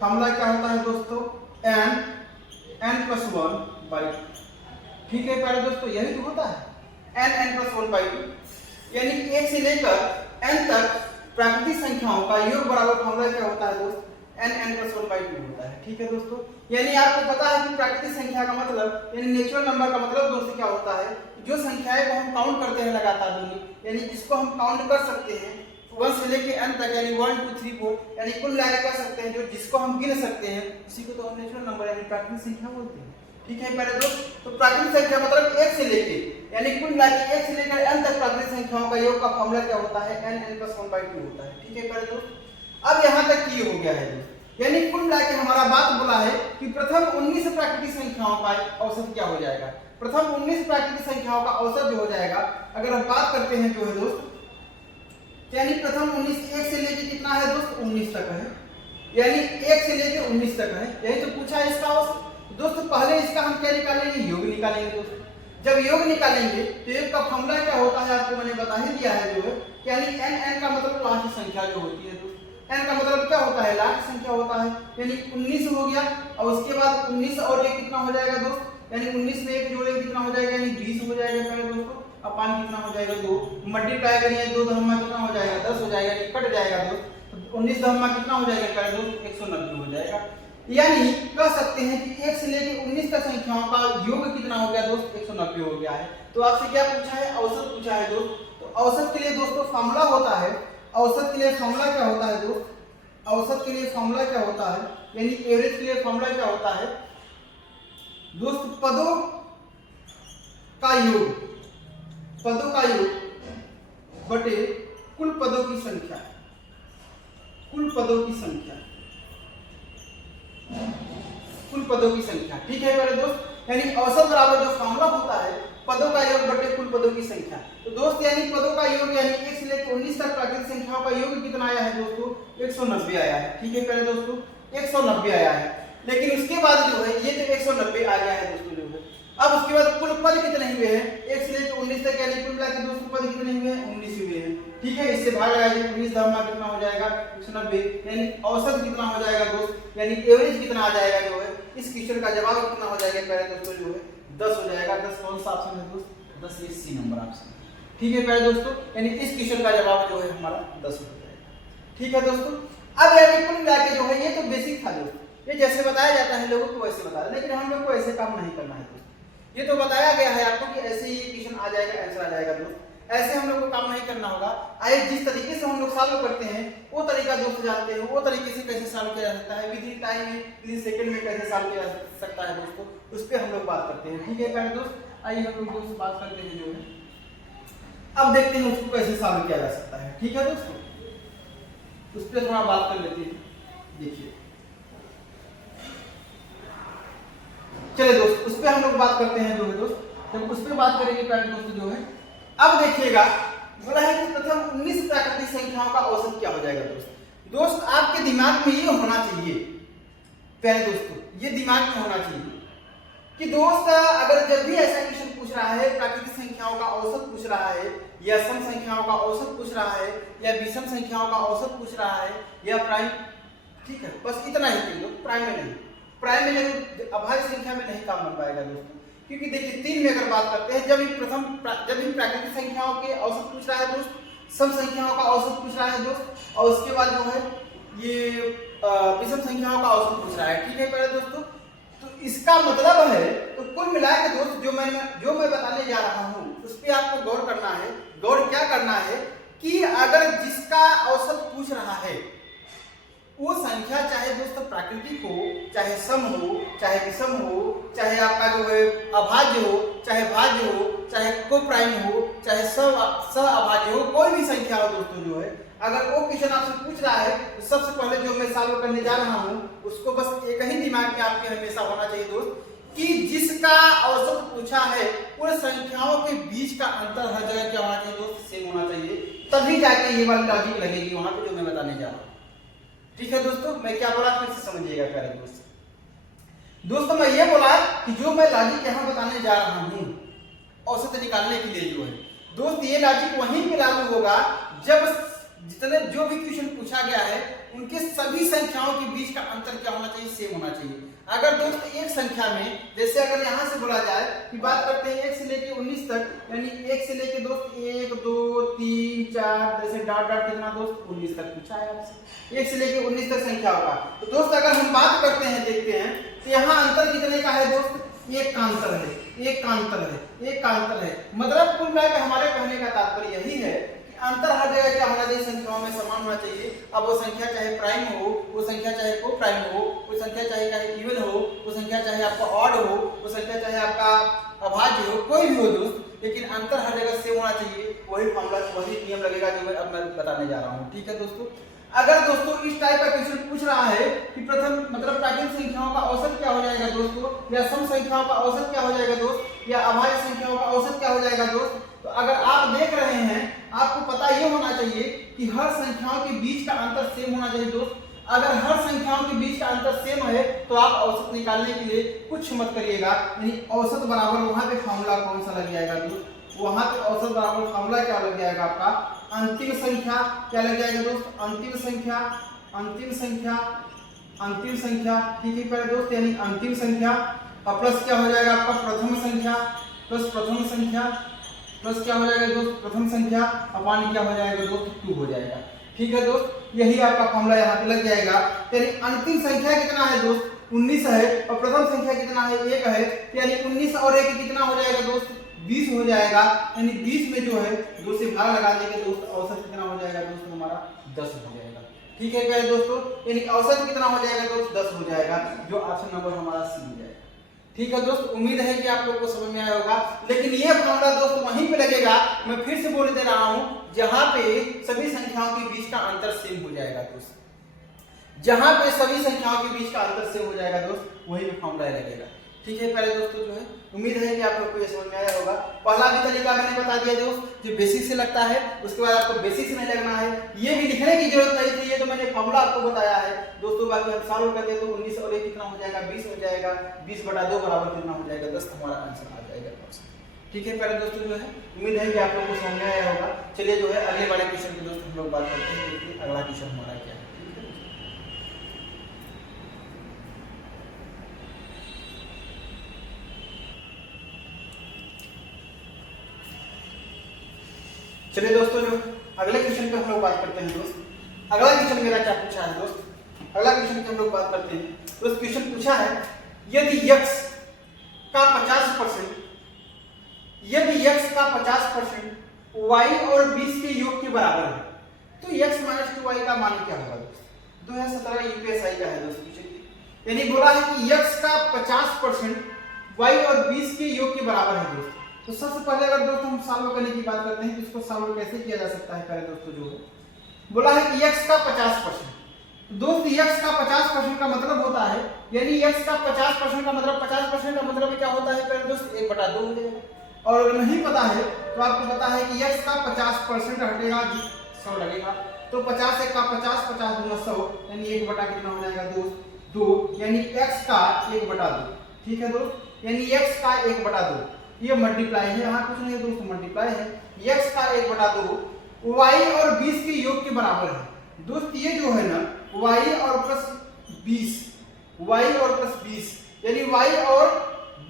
फॉर्मूला क्या होता है दोस्तों, n+1/2। ठीक है पहले दोस्तों, यही तो होता है n+1/2, यानी एक से लेकर n तक प्राकृतिक संख्याओं का योग बराबर फॉर्मूला क्या होता है दोस्त, n+1/2 होता है। ठीक है दोस्तों, यानी आपको पता है कि प्राकृतिक संख्या का मतलब यानी नेचुरल नंबर का मतलब दोस्तों क्या होता है, जो संख्याएं को हम काउंट करते हैं लगातार दूनी, यानी जिसको हम काउंट कर सकते हैं 1 से लेके n तक, यानी 1 2 3 4 यानी कुल मिलाकर कर सकते हैं, जो जिसको हम गिन सकते हैं उसी को तो हम नेचुरल नंबर यानी प्राकृतिक संख्या बोलते हैं। ठीक है पहले दोस्त, तो प्राकृतिक संख्या मतलब एक से लेके यानी कुल मिलाकर 1 से लेकर n तक प्राकृतिक संख्याओं का योग का फॉर्मूला क्या होता है, n+1/2 होता है। ठीक है पहले दोस्त, अब यहाँ तक ये हो गया है दोस्त, यानी कुल मिलाकर हमारा बात बोला है कि प्रथम 19 प्राकृतिक संख्याओं का औसत क्या हो जाएगा। प्रथम 19 प्राकृतिक संख्याओं का औसत जो हो जाएगा, अगर हम बात करते हैं जो है दोस्त, यानी प्रथम 19 एक से लेके कितना है दोस्त, 19 तक है, यानी 1 से लेके 19 तक है, यही तो पूछा है इसका औसत। दोस्तों पहले इसका हम क्या निकालेंगे, योग निकालेंगे दोस्तों। जब योग निकालेंगे तो योग का फॉर्मूला क्या होता है आपको मैंने बता ही दिया है जो है, यानी n का मतलब लास्ट संख्या जो होती है दोस्त, n का मतलब क्या होता है, लास्ट संख्या होता है, यानी 19 हो गया, और उसके बाद 19 और 1 कितना हो जाएगा दोस्त, यानी 19 में 1 जोड़ेंगे कितना हो जाएगा, यानी 20 हो जाएगा पहले दोस्तों। अब पान कितना हो जाएगा 2, मल्टीप्लाई करिए 2 धम्मा कितना हो जाएगा 10 हो जाएगा, कट जाएगा दोस्त, 19 धम्मा कितना हो जाएगा पहले दोस्त 190 हो जाएगा। यानी कह सकते हैं कि 1 से लेकर 19 तक संख्याओं का योग कितना हो गया दोस्त, 190 हो गया है। तो आपसे क्या पूछा है, औसत पूछा है दोस्त। तो औसत के लिए दोस्तों फॉर्मूला होता है, औसत के लिए फॉर्मूला क्या होता है दोस्त, औसत के लिए फॉर्मूला क्या होता है, यानी एवरेज के लिए फॉर्मूला क्या होता है दोस्त, पदों का योग बटे कुल पदों की संख्या, कुल पदों की संख्या। ठीक है मेरे दोस्त, यानी औसत बराबर जो फॉर्मूला होता है पदों का योग बटे कुल पदों की संख्या। तो दोस्त यानी पदों का योग यानी 1 से लेकर 19 तक प्राकृतिक संख्याओं का योग कितना आया है दोस्तों, 190 आया है। ठीक है पहले दोस्तों 190 आया है, लेकिन उसके बाद जो है ये तो 190 आ गया है दोस्तों जो है। अब उसके बाद कुल पद कितने हुए हैं, 1 से लेकर 19 तक, यानी कुल मिला के दोस्तों पद कितने हुए हैं, 19 हुए हैं। ठीक है, इससे भाग लगाइए, 19 धम्मा कितना हो जाएगा 190, यानी औसत कितना हो जाएगा दोस्त, यानी एवरेज कितना आ जाएगा जो है। इस क्वेश्चन का जवाब कितना हो जाएगा पहले दोस्तों जो है 10 हो जाएगा। 10 कौन सा ऑप्शन है दोस्त, 10 ये सी नंबर ऑप्शन। ठीक है पहले दोस्तों, यानी इस क्वेश्चन का जवाब जो है हमारा 10 हो जाएगा। ठीक है दोस्तों, अब यानी कुल मिला के जो है ये तो बेसिक था दोस्तों, ये जैसे बताया जाता है लोगों को वैसे बताया, लेकिन हम लोग को ऐसे काम नहीं करना है दोस्तों। ये तो बताया गया है आपको कि ऐसे ही क्वेश्चन आ जाएगा, आंसर आ जाएगा दोस्त, ऐसे हम लोग को काम नहीं करना होगा। आइए जिस तरीके से हम लोग सॉल्व करते हैं वो तरीका दोस्त जानते हैं, वो तरीके से कैसे सॉल्व किया जा सकता है, विद इन टाइम में, विद इन सेकंड में कैसे सॉल्व किया जा सकता है दोस्तों, उस पर हम लोग बात करते हैं। ठीक है प्यारे दोस्त, आइए हम लोग दोस्त बात करते हैं जो है, अब देखते हैं उसको कैसे सॉल्व किया जा सकता है। ठीक है दोस्तों, उस पर थोड़ा बात कर लेते हैं। देखिए चलिए दोस्त, उस पर हम लोग बात करते हैं जो है दोस्त, जब उस पर बात करेंगे प्यारे दोस्त जो है, अब देखिएगा बोला है कि प्रथम 19 प्राकृतिक संख्याओं का औसत क्या हो जाएगा दोस्त। दोस्त आपके दिमाग में ये होना चाहिए प्यारे दोस्तों, ये दिमाग में होना चाहिए कि दोस्त अगर जब भी ऐसा क्वेश्चन पूछ रहा है, प्राकृतिक संख्याओं का औसत पूछ रहा है, या सम संख्याओं का औसत पूछ रहा है, या विषम संख्याओं का औसत पूछ रहा है, या प्राइम, ठीक है बस इतना ही चीज, प्राइम में नहीं, प्राइम में जरूर अभाज्य संख्या में नहीं काम बन पाएगा दोस्तों। क्योंकि देखिए 3 में अगर बात करते हैं, जब भी प्राकृतिक संख्याओं के औसत पूछ रहा है दोस्त, सम संख्याओं का औसत पूछ रहा है दोस्त, और उसके बाद जो है ये विषम संख्याओं का औसत पूछ रहा है। ठीक है प्यारे दोस्तों, तो इसका मतलब है, तो कुल मिला के दोस्त जो मैं बताने जा रहा हूँ उस पर आपको गौर करना है। गौर क्या करना है कि अगर जिसका औसत पूछ रहा है वो संख्या चाहे दोस्त प्राकृतिक हो, चाहे सम हो, चाहे विषम हो, चाहे आपका जो है अभाज्य हो, चाहे भाज्य हो, चाहे को प्राइम हो, चाहे सह अभाज्य हो, कोई भी संख्या हो दोस्तों जो है, अगर वो क्वेश्चन आपसे पूछ रहा है तो सबसे पहले जो मैं सॉल्व करने जा रहा हूँ उसको बस एक ही दिमाग में आपके हमेशा होना चाहिए दोस्त कि जिसका औसत पूछा है उन संख्याओं के बीच का अंतर हर जगह क्या होना चाहिए दोस्त, सेम होना चाहिए, तभी जाके ये वाली लॉजिक लगेगी वहां पे जो मैं बताने जा रहा हूँ। ठीक है दोस्तों, मैं क्या बोला फिर से समझिएगा प्यारे दोस्तों, मैं ये बोला कि जो मैं लॉजिक यहाँ बताने जा रहा हूँ औसत निकालने के लिए जो है दोस्त, ये लॉजिक वहीं पे लागू होगा जब जितने जो भी क्वेश्चन पूछा गया है उनके सभी संख्याओं के बीच का अंतर क्या होना चाहिए, सेम होना चाहिए। अगर दोस्त एक संख्या में, जैसे अगर यहाँ से बोला जाए कि बात करते हैं 1 से लेके 19 तक, यानी 1 से लेके दोस्त 1 2 3 4 जैसे डॉट डॉट कितना दोस्त 19 तक पूछा है आपसे, 1 से लेके 19 तक संख्याओं का। तो दोस्त अगर हम बात करते हैं, देखते हैं तो यहाँ अंतर कितने का है दोस्त, एक का अंतर है, एक का अंतर है, एक का अंतर है। मतलब कुल मिलाकर हमारे कहने का तात्पर्य यही है कि अंतर हर जगह क्या होना चाहिए, संख्याओं में समान होना चाहिए। अब वो संख्या चाहे प्राइम हो, वो संख्या चाहे को प्राइम हो, वो संख्या चाहे इवन हो, वो संख्या चाहे आपका ऑड हो, वो संख्या चाहे आपका अभाज्य हो, कोई भी हो दोस्त, लेकिन अंतर हर जगह सेम होना चाहिए। वही फॉर्मूला, वही नियम लगेगा जो अब मैं बताने जा रहा हूँ। ठीक है दोस्तों, अगर दोस्तों इस टाइप का क्वेश्चन पूछ रहा है कि प्रथम मतलब प्राकृतिक संख्याओं का औसत क्या हो जाएगा दोस्तों, या सम संख्याओं का औसत क्या हो जाएगा दोस्त, या अभाज्य संख्याओं का औसत क्या हो जाएगा दोस्त, तो अगर आप देख रहे हैं आपको पता ये होना चाहिए कि हर संख्याओं के बीच का अंतर सेम होना चाहिए दोस्त। अगर हर संख्याओं के बीच का अंतर सेम है तो आप औसत निकालने के लिए कुछ मत करिएगा, यानी औसत बराबर वहां पे फॉर्मूला कौन सा लग जाएगा दोस्त, वहां पे औसत बराबर फॉर्मूला क्या लग जाएगा आपका, अंतिम संख्या क्या लग जाएगा दोस्त, अंतिम संख्या, अंतिम संख्या, अंतिम संख्या। ठीक है प्यारे दोस्त, यानी अंतिम संख्या और प्लस क्या हो जाएगा आपका प्रथम संख्या, प्लस प्रथम संख्या, प्लस क्या हो जाएगा दोस्त प्रथम संख्या, अपान क्या हो जाएगा दोस्त 2 हो जाएगा। ठीक है दोस्त, यही आपका फॉर्मूला यहाँ पे लग जाएगा। यानी अंतिम संख्या कितना है दोस्त 19 है और प्रथम संख्या कितना है 1 है, यानी 19 और 1 कितना हो जाएगा दोस्त 20 हो जाएगा। यानी 20 में जो है 2 से भाग लगा देंगे दोस्त, औसत कितना हो जाएगा दोस्त हमारा 10 हो जाएगा। ठीक है प्यारे दोस्तों, यानी औसत कितना हो जाएगा दोस्त 10 हो जाएगा, जो ऑप्शन नंबर हमारा सी हो जाएगा। ठीक है दोस्त, उम्मीद है कि आप लोग को समझ में आया होगा। लेकिन ये फॉर्मूला दोस्त वहीं पे लगेगा, मैं फिर से बोल दे रहा हूं, जहां पे सभी संख्याओं के बीच का अंतर सेम हो जाएगा दोस्त, जहां पे सभी संख्याओं के बीच का अंतर सेम हो जाएगा दोस्त, वहीं पे फॉर्मूला लगेगा। ठीक है प्यारे दोस्तों, जो है उम्मीद है कि आप लोग को ये समझ में आया होगा। पहला भी तरीका मैंने बता दिया दोस्त, जो बेसिक से लगता है, उसके बाद आपको बेसिक से नहीं लगना है, ये भी लिखने की जरूरत नहीं थी, ये तो मैंने फॉर्मूला आपको बताया है दोस्तों। बाकी हम सॉल्व करते तो 19 और 1 कितना हो जाएगा 20 हो जाएगा, 20/2 बराबर कितना हो जाएगा 10, हमारा आंसर आ जाएगा। ठीक है प्यारे दोस्तों, जो है उम्मीद है कि आप लोग को समझ में आया होगा। चलिए जो है अगले वाले क्वेश्चन की दोस्त हम लोग बात करते हैं, देखिए अगला क्वेश्चन हमारा क्या है। चलिए दोस्तों, जो अगले क्वेश्चन पे हम लोग बात करते हैं दोस्त। अगला क्वेश्चन मेरा क्या पूछा है दोस्त, अगला क्वेश्चन पे हम लोग बात करते हैं दोस्त। क्वेश्चन पूछा है यदि x का 50%, यदि x का 50% y और 20 के योग के बराबर है तो x - 2y का मान क्या होगा दोस्त। 2017 यूपीएसआई का है दोस्त क्वेश्चन, यानी बोला है कि x का 50% y और 20 के योग के बराबर है दोस्त। तो सबसे पहले अगर दोस्तों हम सॉल्व करने की बात करते हैं तो इसको सॉल्व कैसे किया जा सकता है प्यारे दोस्तों, जो है बोला है कि x का 50%, दोस्त x का 50% का मतलब होता है, यानी x का 50% का मतलब 50% का मतलब क्या होता है प्यारे दोस्त 1/2 हो जाएगा। और अगर नहीं पता है तो आपको पता है कि x का 50% हटेगा 100 लगेगा, तो 50 1 का 50, 50 दूना 100, यानी 1 कितना हो जाएगा दोस्त 2, यानी x का 1/2। ठीक है दोस्त, यानी x का 1/2, ये मल्टीप्लाई है, यहाँ कुछ नहीं है दोस्त मल्टीप्लाई है, x का 1/2 y और 20 के योग के बराबर है दोस्त। ये जो है ना y और प्लस 20, y और प्लस 20 यानी y और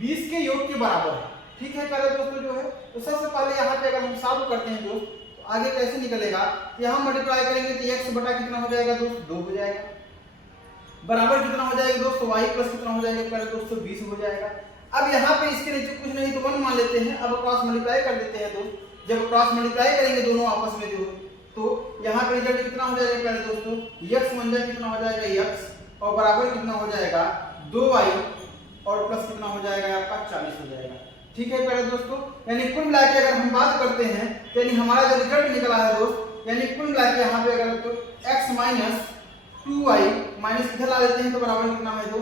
20 के योग के बराबर है। ठीक है प्यारे दोस्तों, जो है तो सबसे पहले यहाँ पे अगर हम सॉल्व करते हैं दोस्त तो आगे कैसे निकलेगा, यहाँ मल्टीप्लाई करेंगे तो x बटा कितना हो जाएगा दोस्त 2 हो जाएगा। बराबर कितना हो जाएगा दोस्तों, y प्लस कितना हो जाएगा प्यारे दोस्तों 20 हो जाएगा। अब यहाँ पे इसके नीचे कुछ नहीं तो 1 मान लेते हैं। अब क्रॉस मल्टीप्लाई कर देते हैं दोस्त। जब क्रॉस मल्टीप्लाई करेंगे दोनों आपस में जो तो यहाँ पे रिजल्ट कितना हो जाएगा प्यारे दोस्तों, x मंजर कितना हो जाएगा x और बराबर कितना हो जाएगा 2y और प्लस कितना हो जाएगा आपका 40 हो जाएगा। ठीक है प्यारे दोस्तों, यानी कुल मिला के अगर हम बात करते हैं तो यानी हमारा जो रिजल्ट निकला है दोस्त, यानी कुल मिला के यहाँ पे अगर तो x माइनस 2y माइनस इधर ला लेते हैं तो बराबर कितना है तो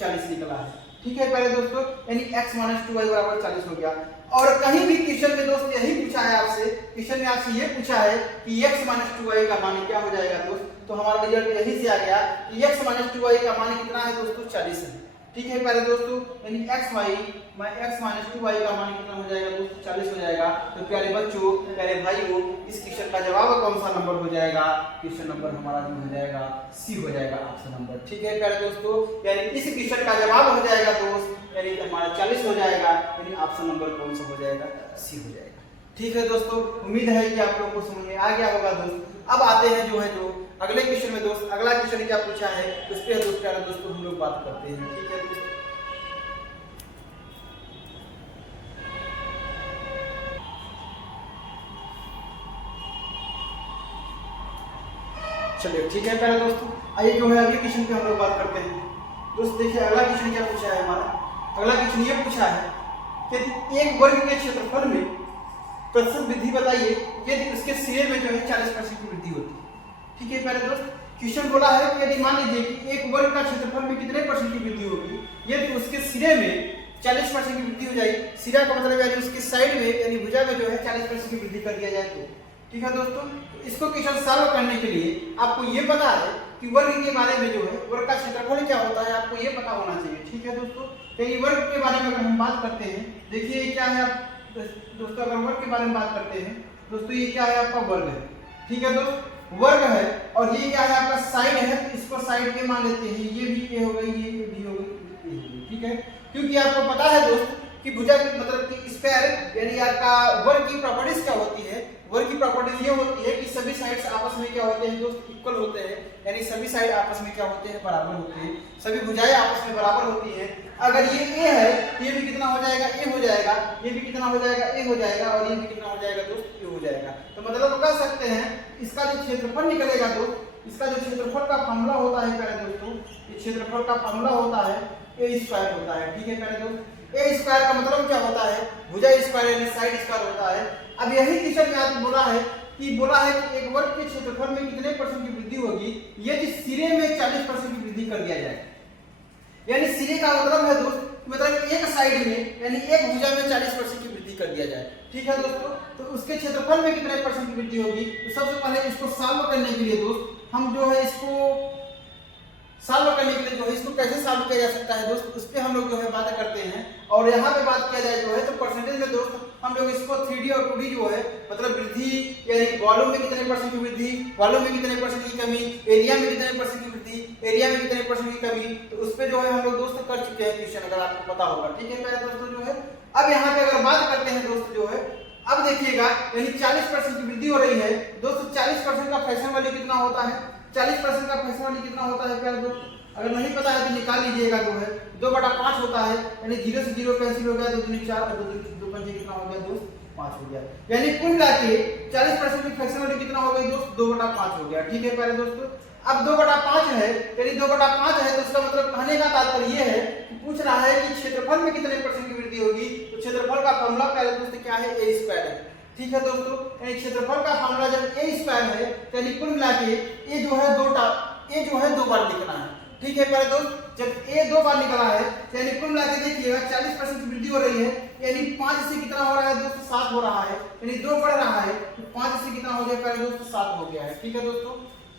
40 निकला है। ठीक है प्यारे दोस्तों, यानी x माइनस 2y बराबर 40 हो गया। और कहीं भी क्वेश्चन में दोस्त यही पूछा है आपसे, क्वेश्चन में आपसे ये पूछा है कि x माइनस 2y का मान क्या हो जाएगा दोस्त, तो हमारा रिजल्ट यही से आ गया कि x माइनस 2y का मान कितना है दोस्तों 40 है। ठीक है प्यारे दोस्तों, यानी x माइनस 2y का मान कितना हो जाएगा दोस्तों 40 हो जाएगा। तो प्यारे बच्चों, प्यारे भाइयों, इस क्वेश्चन का जवाब कौन सा नंबर हो जाएगा, क्वेश्चन नंबर हमारा जो हो जाएगा सी हो जाएगा ऑप्शन नंबर। ठीक है प्यारे दोस्तों, यानी इस क्वेश्चन का जवाब हो जाएगा दोस्त, यानी हमारा 40 हो जाएगा, यानी ऑप्शन नंबर कौन सा हो जाएगा सी हो जाएगा। ठीक है दोस्तों, उम्मीद है कि आप लोगों को समझ में आ गया होगा दोस्त। अब आते हैं जो है जो अगले क्वेश्चन में दोस्त। अगला क्वेश्चन क्या पूछा है उस पे दोस्त प्यारे दोस्तों हम लोग बात करते हैं। ठीक है दोस्तों, चलिए ठीक है प्यारे दोस्तों, आइए जो है अगले क्वेश्चन पे हम लोग बात करते हैं। दोस्त देखिए अगला क्वेश्चन क्या पूछा है हमारा। अगला क्वेश्चन ये पूछा है कि एक वर्ग के क्षेत्रफल में प्रतिशत वृद्धि बताइए यदि उसके सिरे में जो है 40% की वृद्धि होती है। ठीक है प्यारे दोस्त, क्वेश्चन बोला है कि यदि मान लीजिए कि एक वर्ग का क्षेत्रफल में कितने परसेंट की वृद्धि होगी यदि उसके सिरे में 40% की वृद्धि हो जाए। सिरा का मतलब यानी उसके साइड में यानी भुजा में जो है 40% की वृद्धि कर दिया जाए तो। ठीक है दोस्तों, तो इसको क्वेश्चन सॉल्व करने के लिए आपको ये पता है कि वर्ग के बारे में जो है वर्ग का क्षेत्रफल क्या होता है, आपको ये पता होना चाहिए। ठीक है दोस्तों, तो ये वर्ग के बारे में अगर हम बात करते हैं, देखिए क्या है आप दोस्तों, अगर वर्ग के बारे में बात करते हैं दोस्तों, ये क्या है आपका वर्ग है। ठीक है दोस्त, वर्ग है और ये क्या है आपका साइड है, तो इसको साइड के मान लेते हैं। ये भी ए हो गई, ये भी हो गई। ठीक है, क्योंकि आपको पता है दोस्त कि भुजा मतलब कि स्क्वायर यानी आपका वर्ग की प्रॉपर्टीज क्या होती है। वर्ग की प्रॉपर्टीज ये होती है कि सभी साइड्स आपस में क्या होते हैं दोस्त इक्वल होते हैं, यानी सभी साइड आपस में क्या होते हैं बराबर होते हैं, सभी भुजाएं आपस में बराबर होती हैं। अगर ये ए है तो ये भी कितना हो जाएगा ए हो जाएगा, ये भी कितना हो जाएगा ए हो जाएगा और ये भी कितना हो जाएगा दोस्त ए हो जाएगा। तो मतलब कह सकते हैं इसका जो क्षेत्रफल निकलेगा दोस्त, इसका जो क्षेत्रफल का फॉर्मूला होता है प्यारे दोस्तों, ये क्षेत्रफल का फॉर्मूला होता है ए स्क्वायर होता है। ठीक है प्यारे दोस्त, ए स्क्वायर का मतलब क्या होता है भुजा स्क्वायर यानी साइड स्क्वायर होता है। अब यही क्वेश्चन में आपको बोला है कि एक वर्ग के क्षेत्रफल में कितने परसेंट की वृद्धि होगी यदि सिरे में 40% की वृद्धि कर दिया जाए। यानी सिरे का मतलब है दोस्त, मतलब एक साइड में यानी एक भुजा में 40% की वृद्धि कर दिया जाए। ठीक है दोस्तों, तो उसके क्षेत्रफल में कितने परसेंट की वृद्धि होगी। तो सबसे पहले इसको सॉल्व करने के लिए दोस्त हम जो है इसको सॉल्व करने के लिए जो है इसको कैसे सॉल्व किया जा सकता है दोस्त, उस पर हम लोग जो है बात करते हैं। और यहाँ पे बात किया जाए जो है तो परसेंटेज में दोस्त हम लोग इसको 3D और 2D जो है मतलब वृद्धि यानी वॉल्यूम में कितने परसेंट की वृद्धि, वॉल्यूम में कितने परसेंट की कमी, एरिया में कितने परसेंट की वृद्धि, एरिया में कितने परसेंट की कमी, तो उस पर जो है हम लोग दोस्त कर चुके हैं क्वेश्चन, अगर आपको पता होगा। ठीक है मेरे दोस्तों जो है अब यहाँ पे अगर बात करते हैं दोस्त जो है अब देखिएगा यानी 40% की वृद्धि हो रही है दोस्तों। 40% का फ्रैक्शन वैल्यू कितना होता है, 40% का फ्रैक्शन वैल्यू कितना होता है प्यारे दोस्त, अगर नहीं पता है तो निकाल लीजिएगा जो है 2/5 होता है, यानी 0 से 0 कैंसिल हो गया, 2 दूनी 4 और 2 पंजे कितना हो गया दोस्त 5 हो गया। यानी कुल मिला के 40% की फ्रैक्शन वैल्यू कितना हो गई दोस्त 2/5 हो गया। ठीक है प्यारे दोस्तों, अब 2/5 है यानी 2/5 है तो इसका मतलब कहने का तात्पर्य ये है कि पूछ रहा है कि क्षेत्रफल में कितने परसेंट की वृद्धि होगी। तो क्षेत्रफल का फॉर्मूला प्यारे दोस्त क्या है ए स्क्वायर है। ठीक है दोस्तों, यानी क्षेत्रफल का फॉर्मूला जब ए स्क्वायर है यानी कुल मिला के ए जो है 2 बार लिखना है। ठीक है प्यारे दोस्त, जब ए 2 बार निकला है यानी कुल मिला के देखिएगा 40% की वृद्धि हो रही है, यानी 5 से कितना हो रहा है दोस्त 7 हो रहा है, यानी 2 बढ़ रहा है तो 5 से कितना हो गया प्यारे दोस्त 7 हो गया है। ठीक है दोस्तों,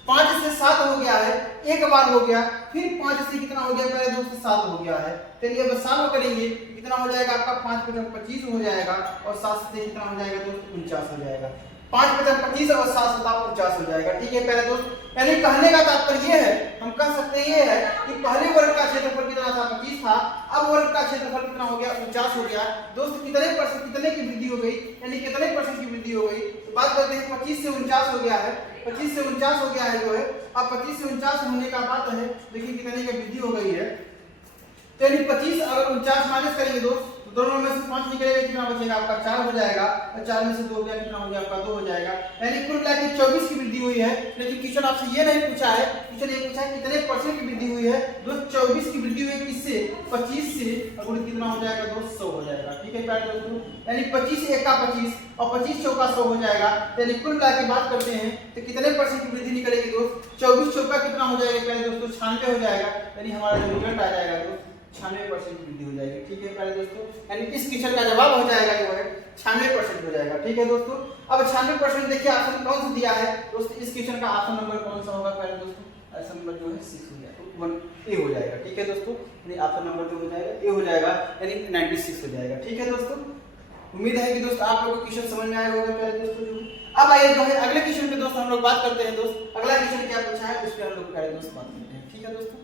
5 से 7 हो गया है, एक बार हो गया, फिर 5 से कितना हो गया प्यारे दोस्त 7 हो गया है। चलिए अब सॉल्व करेंगे कितना हो जाएगा आपका 5 × 25 हो जाएगा और 7 से कितना हो जाएगा दोस्त 49 हो जाएगा। 5 × 25 और 7 × 49 हो जाएगा। ठीक है प्यारे दोस्त, यानी कहने का तात्पर्य ये है, हम कह सकते हैं ये है कि पहले वर्ग का क्षेत्रफल कितना था 25 था, अब वर्ग का क्षेत्रफल कितना हो गया 49 हो गया। दोस्त कितने की वृद्धि हो गई, यानी कितने % की वृद्धि हो गई, तो बात करते हैं 25 से 49 हो गया है, 25 से 49 हो गया है जो है। अब 25 से 49 होने का बात है, देखिए कितने की वृद्धि हो गई है। तो यानी 25 अगर 49 माइनस करेंगे दोस्त, दोनों में से 5 निकलेगा, कितना बचेगा आपका 4 हो जाएगा, और 4 में से 2 गया, कितना हो गया आपका 2 हो जाएगा। यानी कुल मिला के 24 की वृद्धि हुई है। लेकिन क्वेश्चन आपसे ये नहीं पूछा है, क्वेश्चन ये पूछा है कितने % की वृद्धि हुई है। दोस्त 24 की वृद्धि हुई किससे, 25 से, और गुणित कितना हो जाएगा दोस्त 100 हो जाएगा। ठीक है प्यारे दोस्तों, यानी 25 × 1 = 25 और 25 × 4 = 100 हो जाएगा। यानी कुल मिला के बात करते हैं तो कितने % की वृद्धि निकलेगी दोस्त, 24 × 4 कितना हो जाएगा प्यारे दोस्तों 96 हो जाएगा। यानी हमारा जो रिजल्ट आ जाएगा दोस्त 96% की वृद्धि हो जाएगी। ठीक है प्यारे दोस्तों, यानी इस क्वेश्चन का जवाब हो जाएगा जो है 96% हो जाएगा। ठीक है दोस्तों, अब 96% देखिए ऑप्शन कौन सा दिया है दोस्तों, इस क्वेश्चन का ऑप्शन नंबर कौन सा होगा प्यारे दोस्तों, ऑप्शन नंबर जो है 6 हो जाएगा, 1 ए हो जाएगा। ठीक है दोस्तों, यानी ऑप्शन नंबर जो हो जाएगा ए हो जाएगा, यानी 96 हो जाएगा। ठीक है दोस्तों, उम्मीद है कि दोस्त आप लोगों को क्वेश्चन समझ में आया होगा प्यारे दोस्तों। अब आइए जो है अगले क्वेश्चन पे दोस्त हम लोग बात करते हैं। दोस्त अगला क्वेश्चन क्या पूछा है उस पर हम लोग प्यारे दोस्त बात करते हैं। ठीक है दोस्तों।